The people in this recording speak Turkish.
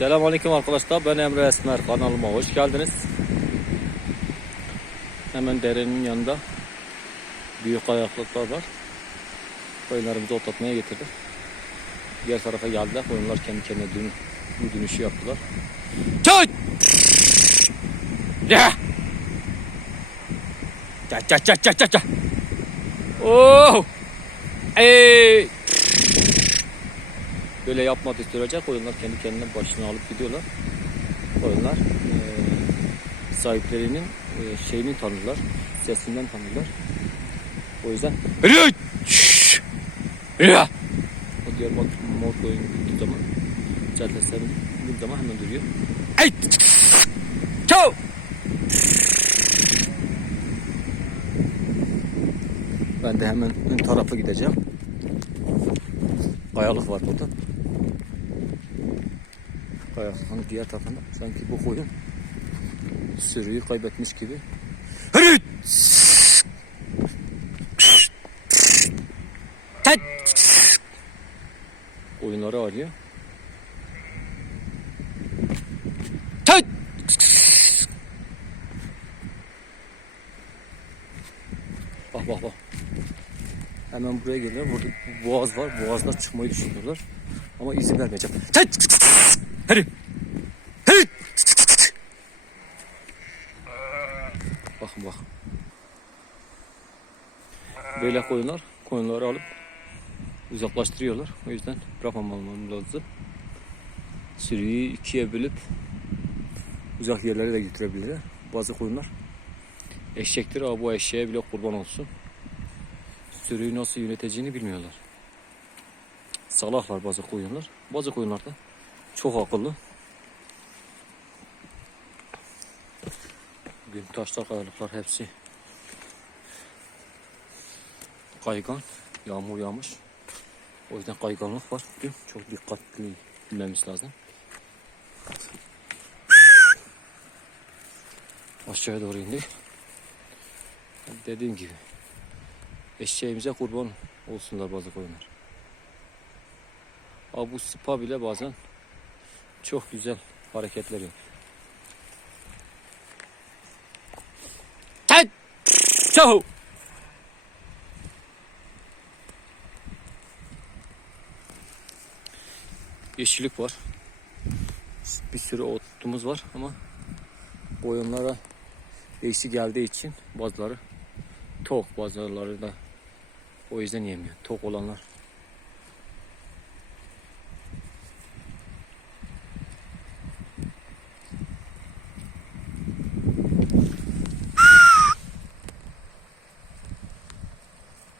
Selamünaleyküm arkadaşlar. Ben Emre Esmer. Kanalıma hoş geldiniz. Hemen derenin yanında büyük ayaklıklar var. Koyunlarımızı otlatmaya getirdim. Diğer tarafa geldiler. Koyunlar kendi kendine bu dönüşü yaptılar. Çay! Ya! Ça ça ça ça ça ça. Oh! Ey! Böyle yapmadığı sürece koyunlar kendi kendine başına alıp gidiyorlar. Koyunlar sahiplerinin şeyini tanırlar, sesinden tanırlar. O yüzden! Ya! O diğer bak mor koyun gittiği zaman caddesine bindiği zaman hemen duruyor. Ey! Çao! Ben de hemen ön tarafa gideceğim. Kayalık var burada. Kayalığın diğer tarafında sanki bu koyun sürüyü kaybetmiş gibi. Tet! Oyunları arıyor. Bak bak bak. Hemen buraya geliyor. Burada boğaz var. Boğazdan çıkmayı düşünüyorlar. Ama izin vermeyeceğim. Hadi! Hadi! Bakın bak. Böyle koyunlar koyunları alıp uzaklaştırıyorlar. O yüzden bırakmamam lazım. Sürüyü ikiye bölüp uzak yerlere de götürebilirler. Bazı koyunlar eşektir ama bu eşeğe bile kurban olsun. Sürüyü nasıl yöneteceğini bilmiyorlar. Salaklar bazı koyunlar. Bazı koyunlar da çok akıllı. Bugün taşlar kayalıklar hepsi kaygan. Yağmur yağmış. O yüzden kayganlık var. Bugün çok dikkatli bilmemiz lazım. Aşağıya doğru indik. Dediğim gibi eşeğimize kurban olsunlar bazı koyunlar. Ama bu spa bile bazen çok güzel hareketler yapıyor. Tek! Çahu! Yeşillik var. Bir sürü otumuz var ama boyunlara değişik geldiği için bazıları tok bazıları da o yüzden yemiyor. Tok olanlar